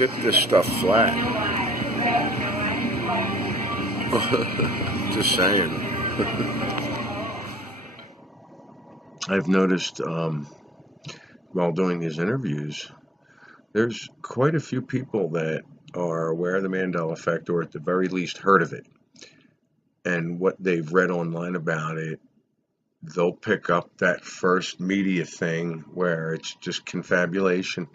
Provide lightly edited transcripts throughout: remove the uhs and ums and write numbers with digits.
shit this stuff flat. Just saying. I've noticed while doing these interviews, there's quite a few people that are aware of the Mandela effect, or at the very least heard of it. And what they've read online about it, they'll pick up that first media thing where it's just confabulation.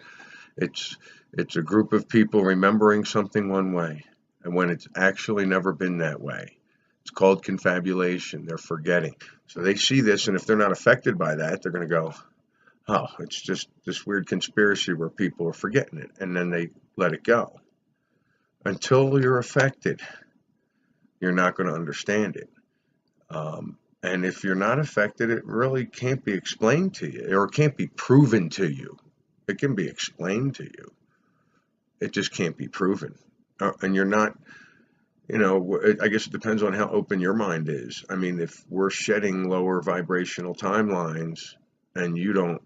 It's a group of people remembering something one way, and when it's actually never been that way. It's called confabulation. They're forgetting. So they see this, and if they're not affected by that, they're going to go, oh, it's just this weird conspiracy where people are forgetting it, and then they let it go. Until you're affected, you're not going to understand it. And if you're not affected, it really can't be explained to you, or it can't be proven to you. It can be explained to you. It just can't be proven. And you're not, I guess it depends on how open your mind is. I mean, if we're shedding lower vibrational timelines and you don't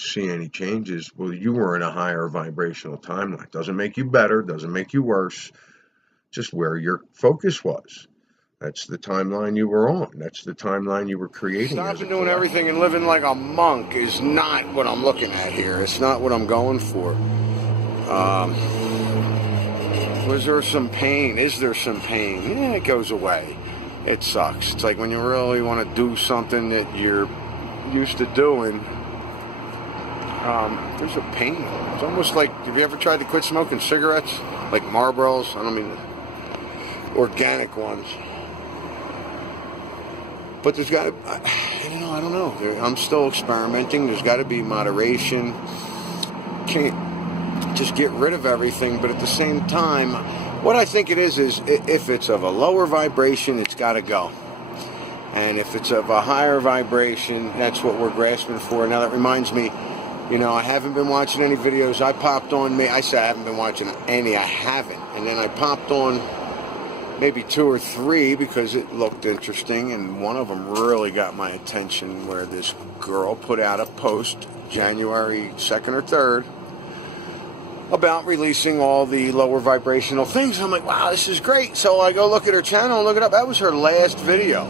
see any changes, well, you were in a higher vibrational timeline. Doesn't make you better, doesn't make you worse, just where your focus was. That's the timeline you were on. That's the timeline you were creating. Stopping doing everything and living like a monk is not what I'm looking at here. It's not what I'm going for. Was there some pain? Is there some pain? Yeah, it goes away. It sucks. It's like when you really want to do something that you're used to doing, there's a pain. It's almost like, have you ever tried to quit smoking cigarettes? Like Marlboros? I don't mean organic ones. But there's got to, I don't know. I'm still experimenting. There's got to be moderation. Can't just get rid of everything. But at the same time, what I think it is if it's of a lower vibration, it's got to go. And if it's of a higher vibration, that's what we're grasping for. Now, that reminds me, I haven't been watching any videos. I popped on, I said I haven't been watching any. I haven't. And then I popped on maybe 2 or 3 because it looked interesting, and one of them really got my attention, where this girl put out a post January 2nd or 3rd about releasing all the lower vibrational things. I'm like, wow, this is great. So I go look at her channel and look it up. That was her last video.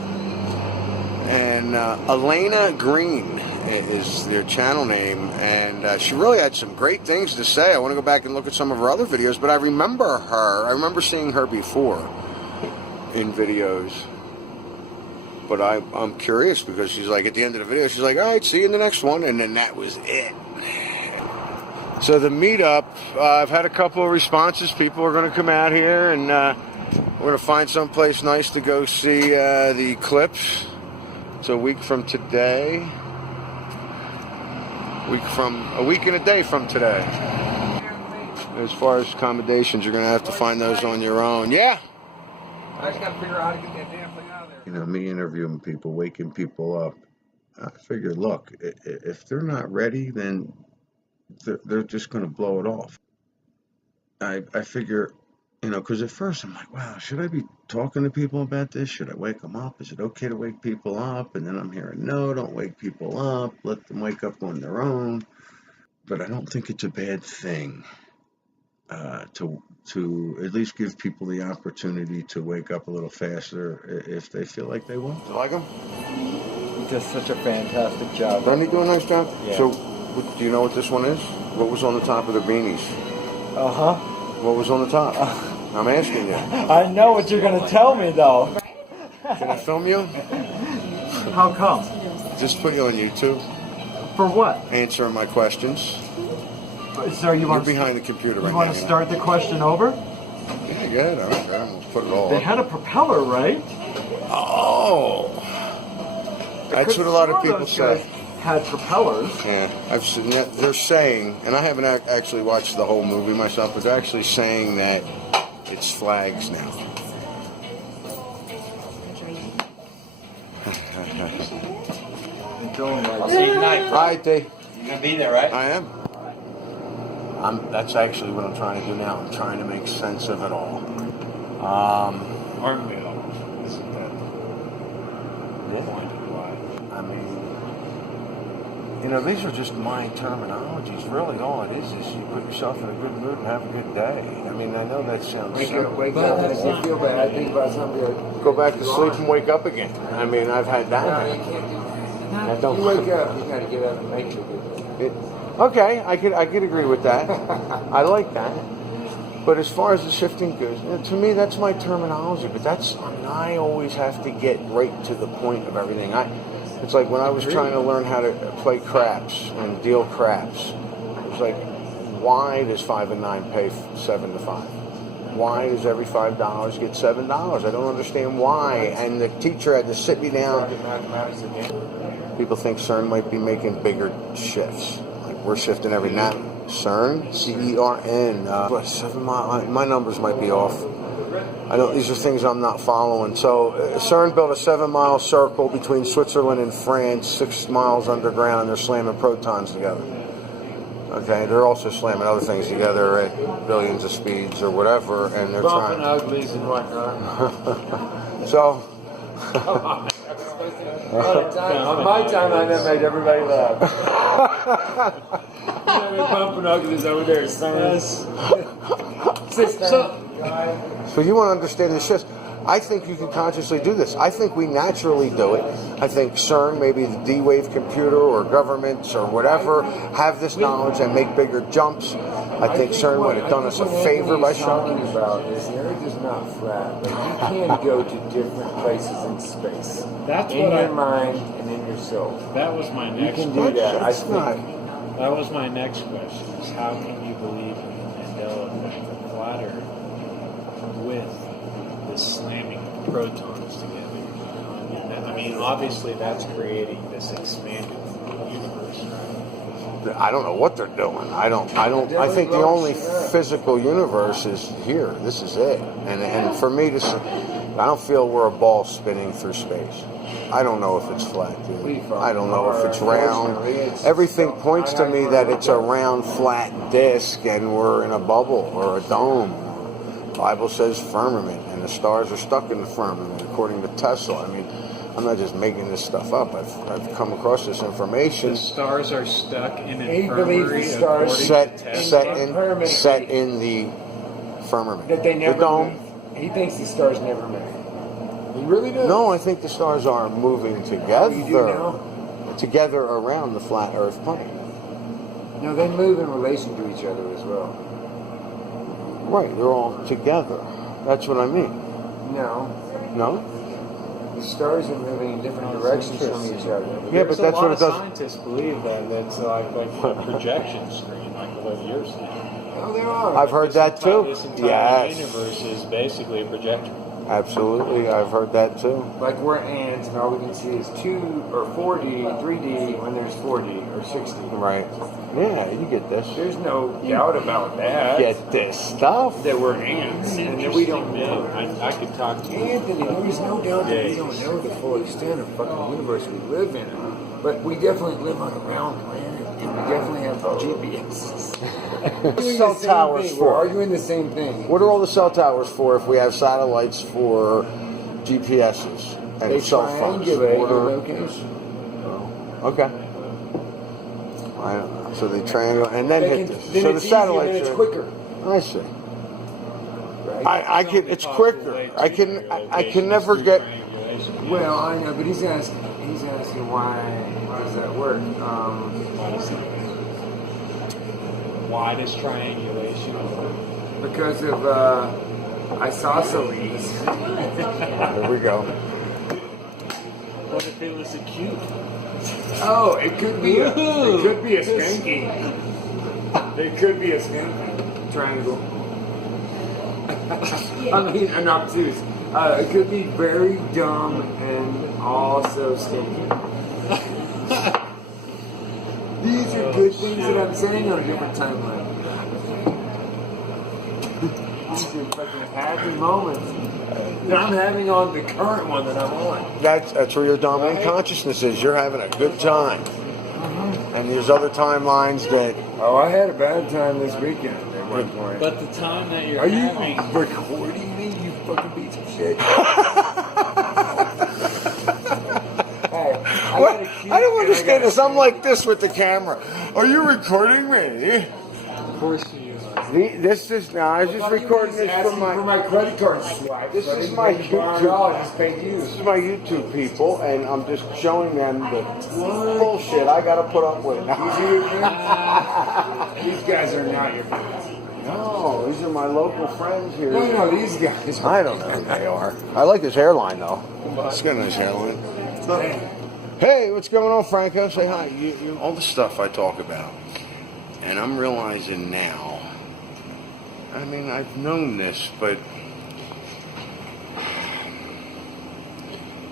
And Elena Green is their channel name, and she really had some great things to say. I want to go back and look at some of her other videos, but I remember her. I remember seeing her before in videos, but I'm curious, because she's like, at the end of the video, she's like, all right, see you in the next one, and then that was it. So the meetup, I've had a couple of responses. People are going to come out here, and we're going to find someplace nice to go see the eclipse. It's a week from today. A week and a day from today. As far as accommodations, you're going to have to find those on your own. Yeah. I just got to figure out how to get that damn thing out of there. Me interviewing people, waking people up. I figure, look, if they're not ready, then they're just going to blow it off. I figure, because at first I'm like, wow, should I be talking to people about this? Should I wake them up? Is it okay to wake people up? And then I'm hearing, no, don't wake people up. Let them wake up on their own. But I don't think it's a bad thing to at least give people the opportunity to wake up a little faster if they feel like they want. You like him? He does such a fantastic job. Doesn't he do a nice job? Yeah. So, do you know what this one is? What was on the top of the beanies? Uh-huh. What was on the top? I'm asking you. I know what you're going to tell me, though. Can I film you? How come? Just put you on YouTube. For what? Answering my questions. So You're behind the computer right now. You want to start the question over? Yeah, good. All right. We'll put it all They up. had a propeller, right? Oh. That's what a lot of people say. Had propellers. Yeah, I've seen that. They're saying, and I haven't actually watched the whole movie myself, but they're actually saying that it's flags now. I'll see you tonight. All right, Dave. You're going to be there, right? I am. That's actually what I'm trying to do now. I'm trying to make sense of it all. You know, these are just my terminologies. Really, all it is you put yourself in a good mood and have a good day. I mean, I know that sounds simple. Wake up, and if you feel bad, I think about something like, Go back to sleep and wake up again. I mean, I've had that. no, you can't do that. I don't. You wake up, you gotta get up and make it a good day. Okay, I could agree with that. I like that. But as far as the shifting goes, to me, that's my terminology. But I always have to get right to the point of everything. It's like when I was trying to learn how to play craps and deal craps. It was like, why does 5 and 9 pay 7 to 5? Why does every $5 get $7? I don't understand why. And the teacher had to sit me down. People think CERN might be making bigger shifts. Like we're shifting every night. CERN, CERN. 7 mile. My numbers might be off. I don't. These are things I'm not following. So CERN built a 7-mile circle between Switzerland and France, 6 miles underground, and they're slamming protons together. Okay, they're also slamming other things together at billions of speeds or whatever, and they're Bumping trying. uglies and whatnot. So. On my time, I never made everybody laugh. Bumping uglies over there, son. So you want to understand the shifts. I think you can consciously do this. I think we naturally do it. I think CERN, maybe the D-Wave computer or governments or whatever, have this knowledge and make bigger jumps. I think CERN would have done us a favor by showing us. About is the Earth is not flat, but you can go to different places in space. That's in your mind and in yourself. That was my next You can question. do that. I think. That was my next question. Is how can you believe in the Mandela effect, the flat Earth, with the slamming of protons together? I mean, obviously, that's creating this expanded universe, right? I don't know what they're doing. I think the only physical universe is here. This is it. And for me I don't feel we're a ball spinning through space. I don't know if it's flat, dude. I don't know if it's round. Everything points to me that it's a round, flat disc, and we're in a bubble or a dome. The Bible says firmament, and the stars are stuck in the firmament, according to Tesla. I mean, I'm not just making this stuff up. I've come across this information. The stars are stuck in an He believes the infirmary stars set in the firmament. That they never the dome. move. He thinks the stars never move. He really does. No, I think the stars are moving together. You do now? Together around the flat Earth plane. No, they move in relation to each other as well. Right, they're all together. That's what I mean. No. No? The stars are moving in different directions from each other. Yeah, but that's what it does. Scientists believe that it's like a projection screen, like what you're seeing. Oh, there are. I've heard that too. This entire Yes. universe is basically a projection. Absolutely, I've heard that too. Like we're ants, and all we can see is 2 or 4D, 3D when there's 4D or 60. Right. Yeah, you get this. There's no doubt about that. Get this stuff. That we're ants, and that we don't know. I could talk to you. Anthony, there's no doubt that we don't know the full extent of fucking universe we live in. But we definitely live on a round planet, and we definitely have GPSs. Cell towers We're for. arguing the same thing. What are all the cell towers for if we have satellites for GPSs and They cell phones? triangulate What your are- location. Okay. I don't know. So they triangulate and then hit this. Then So the it's easier, then satellites it's are. quicker. I see. Right? I can. It's quicker. I can never get. Well, I know, but he's asking why does that work? Why does triangulation work? Because of isosceles. There we go. What if it was a cube? Oh, it could be a skanky. It could be a skanky triangle. I mean, an obtuse. It could be very dumb and also skanky. These are good things that I'm saying on a different timeline. These are fucking happy moments that I'm having on the current one that I'm on. That's where your dominant consciousness is. You're having a good time. And there's other timelines that. Oh, I had a bad time this weekend at one point. But the time that you're Are you having... recording me, you fucking piece of shit? Hey, What? I don't understand this. I'm like this with the camera. Are you recording me? Of course you are. This is now. I was just recording this for my credit card swipe. This is my YouTube. This is my YouTube people, and I'm just showing them the bullshit I gotta put up with. These guys are not your friends. No, these are my local friends here. No, these guys are. I don't know who they are. I like this hairline though. It's got a nice hairline. Hey, what's going on, Franco? Say hi. You. All the stuff I talk about, and I'm realizing now. I mean, I've known this, but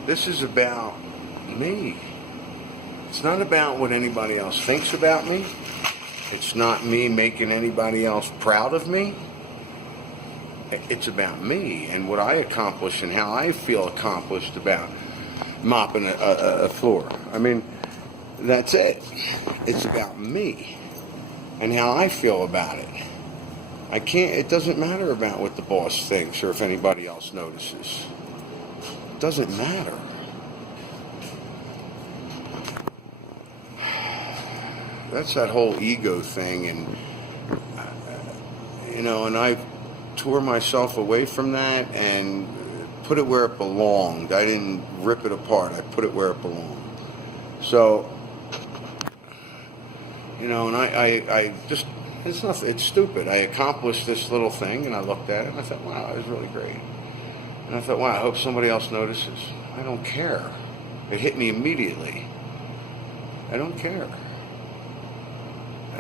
this is about me. It's not about what anybody else thinks about me. It's not me making anybody else proud of me. It's about me and what I accomplish and how I feel accomplished about mopping a floor. I mean, that's it. It's about me and how I feel about it. It doesn't matter about what the boss thinks or if anybody else notices. It doesn't matter. That's that whole ego thing, and and I tore myself away from that and put it where it belonged. I didn't rip it apart. I put it where it belonged. So, and I just, it's stupid. I accomplished this little thing, and I looked at it, and I thought, wow, it was really great. And I thought, wow, I hope somebody else notices. I don't care. It hit me immediately. I don't care.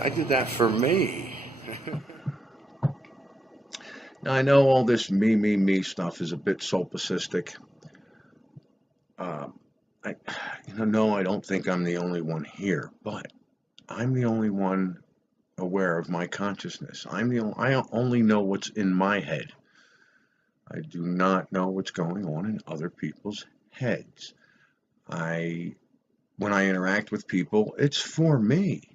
I did that for me. Now, I know all this me stuff is a bit solipsistic. No, I don't think I'm the only one here, but I'm the only one aware of my consciousness. I only know what's in my head. I do not know what's going on in other people's heads. When I interact with people, it's for me.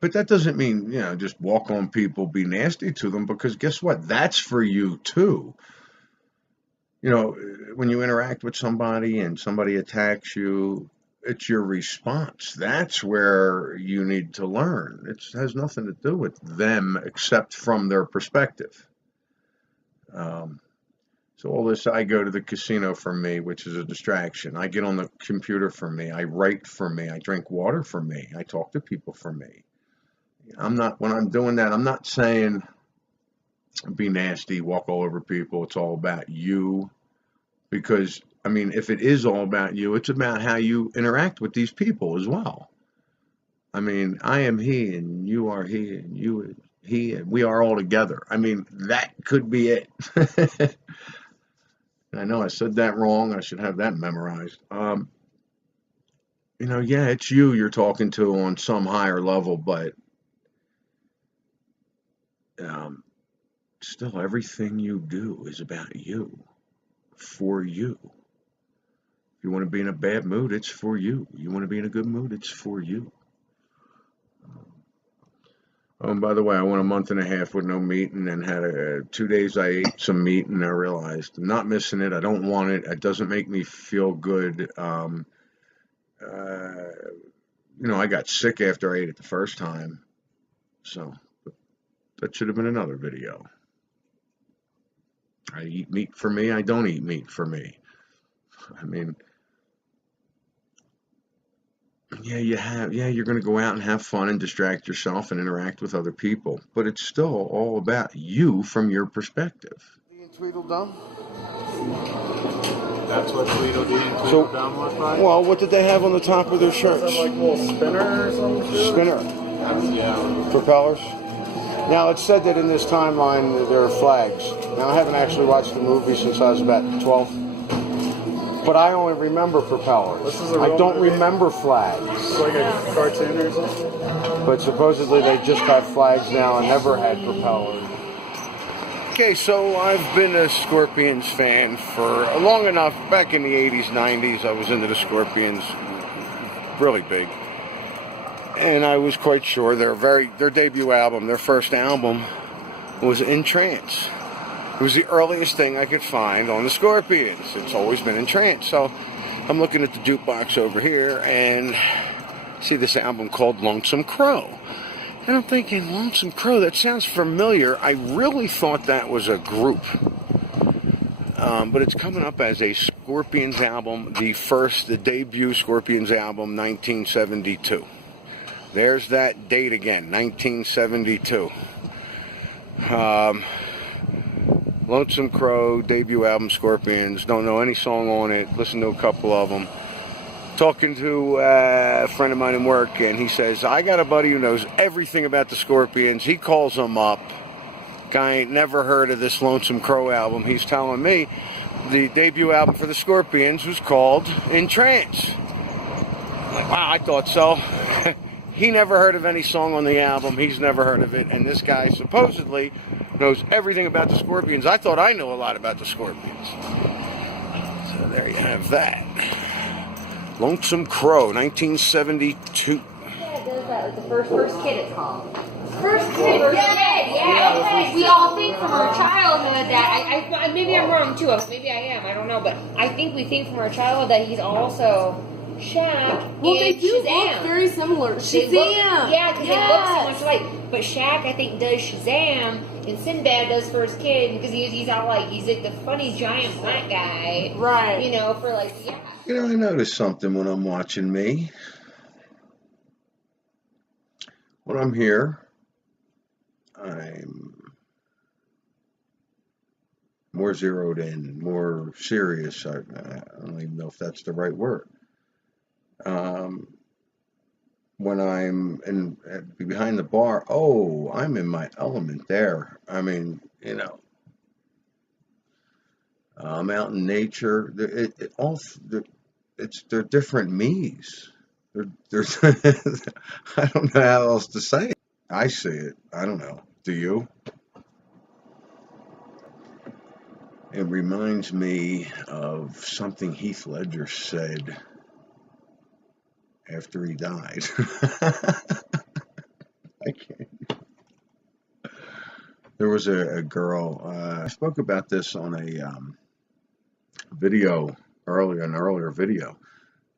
But that doesn't mean, just walk on people, be nasty to them, because guess what? That's for you too. When you interact with somebody and somebody attacks you, it's your response. That's where you need to learn. It has nothing to do with them except from their perspective. So all this, I go to the casino for me, which is a distraction. I get on the computer for me. I write for me. I drink water for me. I talk to people for me. When I'm doing that, I'm not saying be nasty, walk all over people. It's all about you. Because, if it is all about you, it's about how you interact with these people as well. I am he and you are he and you are he and we are all together. That could be it. I know I said that wrong. I should have that memorized. It's you're talking to on some higher level, but still everything you do is about you, for you. If you want to be in a bad mood, it's for you. You want to be in a good mood, it's for you. And by the way, I went a month and a half with no meat, and then had 2 days I ate some meat, and I realized I'm not missing it. I don't want it. It doesn't make me feel good. I got sick after I ate it the first time. So that should have been another video. I eat meat for me. I don't eat meat for me. You're going to go out and have fun and distract yourself and interact with other people, but it's still all about you from your perspective. Tweedledum? That's what Tweedledee and Tweedledum look like? Well, what did they have on the top of their shirts? Like a little spinner or something? Spinner. Yeah. Propellers. Now, it's said that in this timeline there are flags. Now, I haven't actually watched the movie since I was about 12. But I only remember propellers. I don't remember flags. It's like a cartoon or something? But supposedly they just got flags now and never had propellers. Okay, so I've been a Scorpions fan for long enough. Back in the 80s, 90s, I was into the Scorpions really big. And I was quite sure their debut album, their first album, was In Trance. It was the earliest thing I could find on the Scorpions. It's always been In Trance. So I'm looking at the jukebox over here, and see this album called Lonesome Crow. And I'm thinking, Lonesome Crow, that sounds familiar. I really thought that was a group. But it's coming up as a Scorpions album, the debut Scorpions album, 1972. There's that date again, 1972. Lonesome Crow, debut album, Scorpions. Don't know any song on it. Listened to a couple of them. Talking to a friend of mine in work, and he says, I got a buddy who knows everything about the Scorpions. He calls them up. Guy ain't never heard of this Lonesome Crow album. He's telling me the debut album for the Scorpions was called In Trance. I'm like, wow, I thought so. He never heard of any song on the album. He's never heard of it. And this guy supposedly knows everything about the Scorpions. I thought I knew a lot about the Scorpions. So there you have that. Lonesome Crow, 1972. Yeah, it does that. The first kid it's called. First kid, yeah. We all think from our childhood that I maybe I'm wrong too. Maybe I am. I don't know, but I think we think from our childhood that he's also Shaq. Well, and they do Shazam. look very similar. They Shazam. Yeah, because they look so much alike. But Shaq, I think, does Shazam, and Sinbad does First Kid because he's all like he's like the funny giant black guy, Right. You know, for like You know, I noticed something when I'm watching me. When I'm here, I'm more zeroed in, more serious. I don't even know if that's the right word. When I'm behind the bar, I'm in my element there. I mean, you know, I'm out in nature. They're different me's. They're I don't know how else to say it. I see it. I don't know. Do you? It reminds me of something Heath Ledger said after he died. I can't. There was a girl. I spoke about this on a video earlier, an earlier video,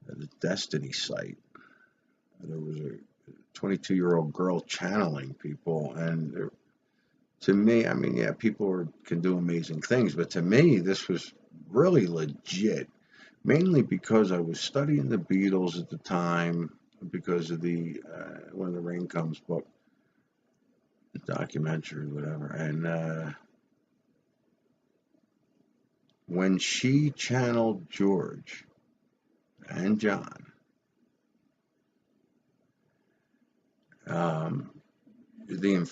the Destiny site. There was a 22-year-old girl channeling people, and to me, I mean, yeah, people can do amazing things, but to me, this was really legit. Mainly because I was studying the Beatles at the time, because of the When the Rain Comes book, the documentary, whatever. And when she channeled George and John, the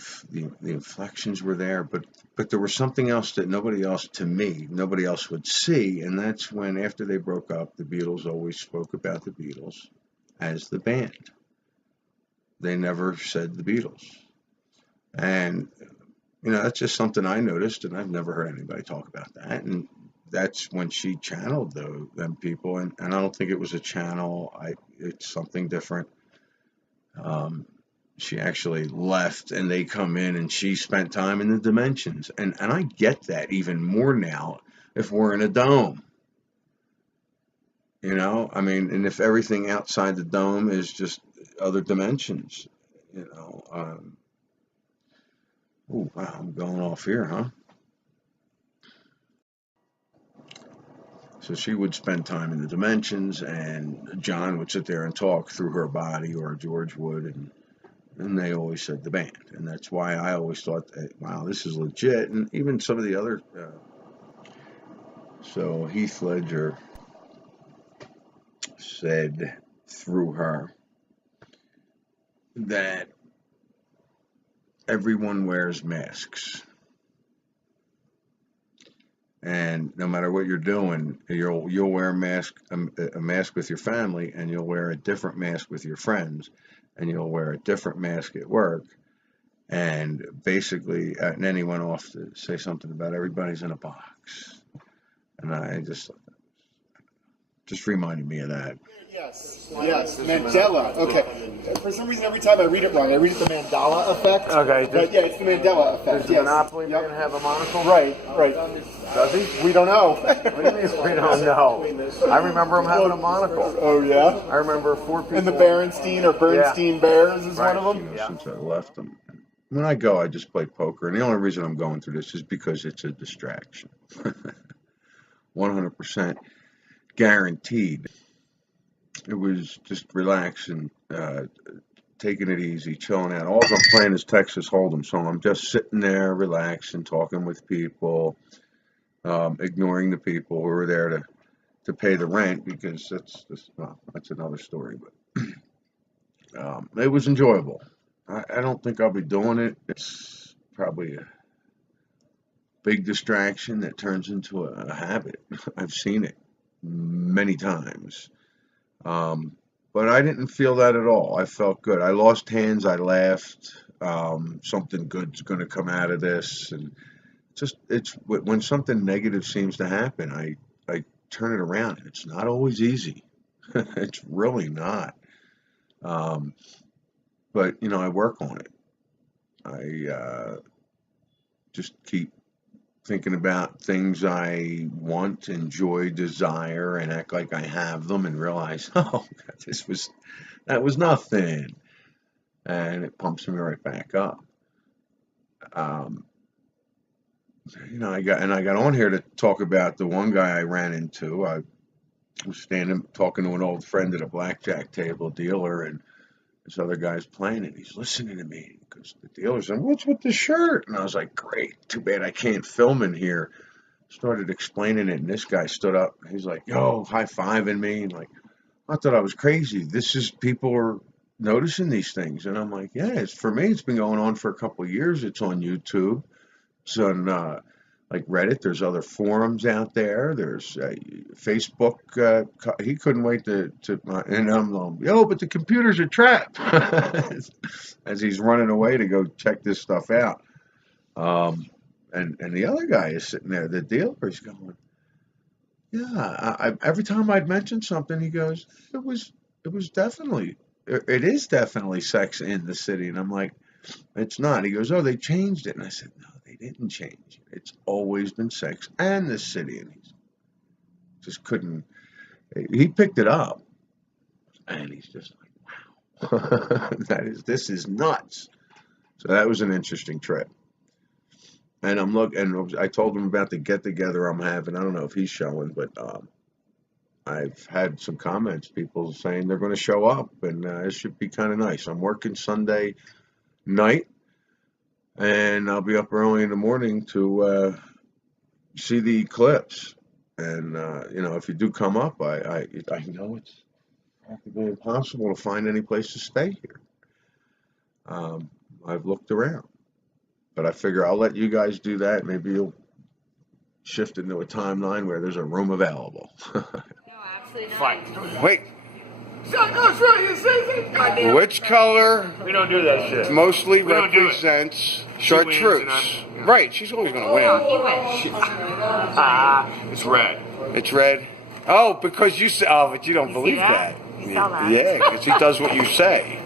inflections were there, but there was something else that nobody else would see, and that's when, after they broke up, the Beatles always spoke about the Beatles as the band. They never said the Beatles. And, you know, that's just something I noticed, and I've never heard anybody talk about that. And that's when she channeled them people, and I don't think it was a channel. It's something different. She actually left, and they come in, and she spent time in the dimensions. And I get that even more now if we're in a dome. You know, I mean, and if everything outside the dome is just other dimensions, you know. Oh, wow, I'm going off here, huh? So she would spend time in the dimensions, and John would sit there and talk through her body, or George would, and they always said the band. And that's why I always thought, wow, this is legit. And even some of the other... So Heath Ledger said through her that everyone wears masks. And no matter what you're doing, you'll wear a mask with your family, and you'll wear a different mask with your friends, and you'll wear a different mask at work. And basically, and then he went off to say something about everybody's in a box. And I just thought that was just reminded me of that. Yes, Mandela. Okay. For some reason, every time I read it wrong, I read it the Mandela effect. Okay. But yeah, it's the Mandela effect. Does the Monopoly man have a monocle? Right. Does he? We don't know. What do you mean we don't know? I remember him having a monocle. Oh, yeah? I remember 4 people. And the Berenstein or Bernstein Bears is one of them? Since I left them. When I go, I just play poker. And the only reason I'm going through this is because it's a distraction. 100% guaranteed. It was just relaxing, taking it easy, chilling out. All I'm playing is Texas Hold'em, so I'm just sitting there, relaxing, talking with people, ignoring the people who are there to pay the rent, because that's another story. But it was enjoyable. I don't think I'll be doing it. It's probably a big distraction that turns into a habit. I've seen it many times. But I didn't feel that at all. I felt good. I lost hands. I laughed. Something good's going to come out of this. And it's when something negative seems to happen, I turn it around. It's not always easy. It's really not. But, I work on it. I just keep thinking about things I want, enjoy, desire, and act like I have them, and realize, oh, that was nothing, and it pumps me right back up. I got on here to talk about the one guy I ran into. I was talking to an old friend at a blackjack table, dealer, and this other guy's playing, and he's listening to me because the dealer said, "What's with the shirt?" And I was like, "Great, too bad I can't film in here." Started explaining it, and this guy stood up. He's like, "Yo," high-fiving me, and like, I thought I was crazy. People are noticing these things, and I'm like, "Yeah, for me. It's been going on for a couple of years. It's on YouTube. It's on like Reddit. There's other forums out there. There's Facebook. He couldn't wait to and I'm like, yo, but the computer's a trap." As he's running away to go check this stuff out. And the other guy is sitting there, the dealer is going, yeah, every time I'd mention something, he goes, it is definitely sex in the city. And I'm like, it's not. He goes, oh, they changed it. And I said, no, they didn't change it. It's always been sex and the city. And he just couldn't. He picked it up, and he's just like, wow, this is nuts. So that was an interesting trip. And I told him about the get together I'm having. I don't know if he's showing, but I've had some comments, people saying they're going to show up, and it should be kind of nice. I'm working Sunday night, and I'll be up early in the morning to see the eclipse. And if you do come up, I know it's practically impossible to find any place to stay here. I've looked around, but I figure I'll let you guys do that. Maybe you'll shift into a timeline where there's a room available. No, absolutely not. Fine. Wait. Which color We don't do that shit. mostly We don't do it. represents wins, chartreuse? and I'm- Right, she's always going to win. He went. It's red. It's red. Oh, because you say, but you don't believe that? that. You saw that? Yeah, because he does what you say.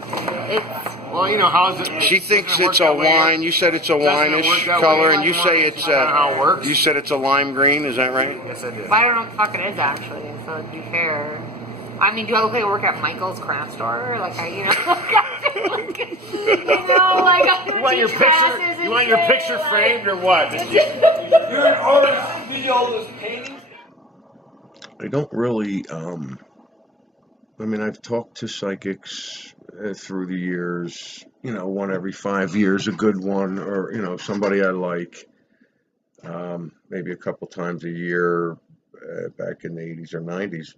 Well, how is it? She thinks doesn't it it's work a that way? wine. You said it's a Doesn't it winish work that color, way? and you say it's how it works? you said it's a lime green. Is that right? Yes, I did. But I don't know what the fuck it is actually. So to be fair, I mean, do I look like I work at Michael's craft store? Like You want your picture? You want your picture framed or what? You're an artist. You do all those paintings. I don't really, I've talked to psychics through the years, one every 5 years, a good one, or, somebody I like, maybe a couple times a year back in the 80s or 90s.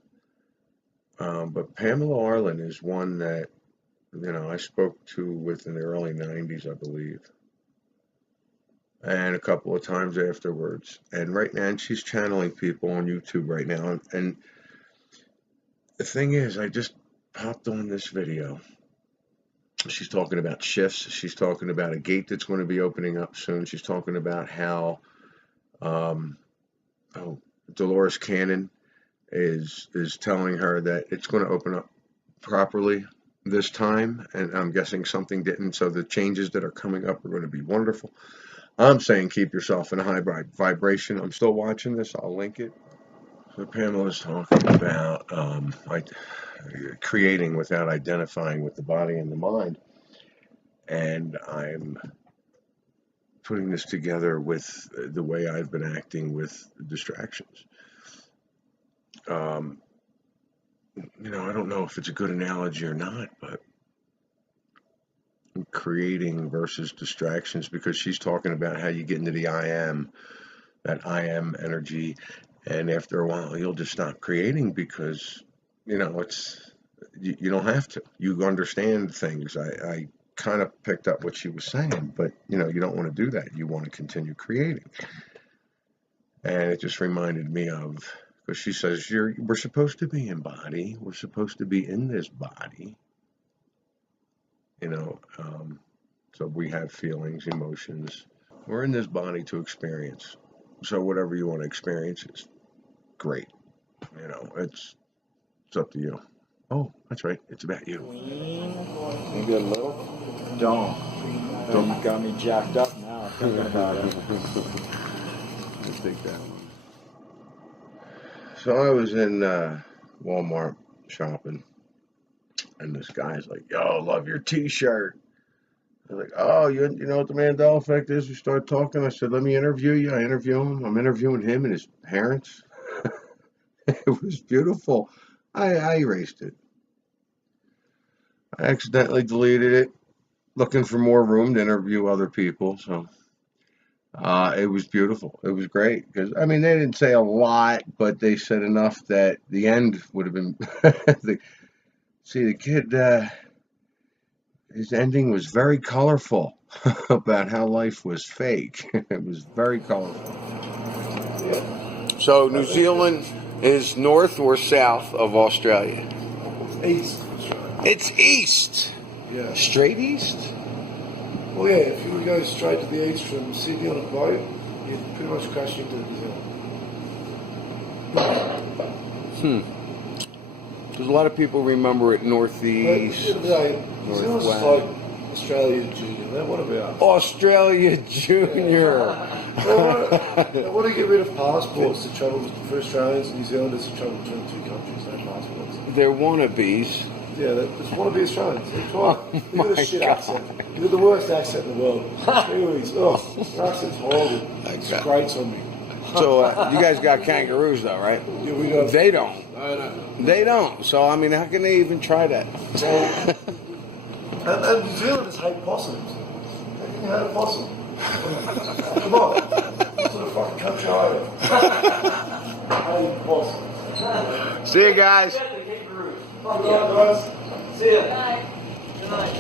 But Pamela Arlen is one that, I spoke to in the early 90s, I believe, and a couple of times afterwards. And right now, she's channeling people on YouTube right now. And the thing is, I just popped on this video. She's talking about shifts. She's talking about a gate that's going to be opening up soon. She's talking about how Dolores Cannon is telling her that it's going to open up properly this time, and I'm guessing something didn't, so the changes that are coming up are going to be wonderful. I'm saying keep yourself in a high vibration. I'm still watching this. I'll link it. So Pamela's talking about creating without identifying with the body and the mind, and I'm putting this together with the way I've been acting with distractions. I don't know if it's a good analogy or not, but creating versus distractions, because she's talking about how you get into the that I am energy, and after a while you'll just stop creating because it's you don't have to. You understand things. I kind of picked up what she was saying, but you don't want to do that. You want to continue creating, and it just reminded me of, because she says we're supposed to be in body, we're supposed to be in this body, so we have feelings, emotions. We're in this body to experience. So whatever you want to experience is great. It's up to you. Oh, that's right. It's about you. Maybe a little. Don't. You got me jacked up now thinking about it. I take that one. So I was in Walmart shopping, and this guy's like, "Yo, love your T-shirt." I was like, "Oh, you know what the Mandela effect is?" We started talking. I said, "Let me interview you." I interview him. I'm interviewing him and his parents. It was beautiful. I erased it. I accidentally deleted it, looking for more room to interview other people. So it was beautiful. It was great because they didn't say a lot, but they said enough that the end would have been. The kid. His ending was very colorful about how life was fake. It was very colorful. So New Zealand is north or south of Australia? East. It's east. Yeah. Straight east? Well, yeah, if you were to go straight to the east from Sydney on a boat, you'd pretty much crash into New Zealand. Because a lot of people remember it northeast, New Zealand's northwest. like Australia Junior. Now, what about? Australia Junior. They want to get rid of passports to travel for Australians and New Zealanders to travel between the two countries. No passports. They're wannabes. Yeah, they just want to be Australians. Come on. Look at the shit accent. You got the worst accent in the world. Kiwis. Oh, your accent's horrible. It's great on me. So you guys got kangaroos though, right? Yeah, we got. They don't. I know. They don't. So how can they even try that? And New Zealanders hate possums. How can you hate a possum? Come on. What sort of fucking country are you? I hate possums. See you guys. Fuck yeah, guys. See ya. Good night.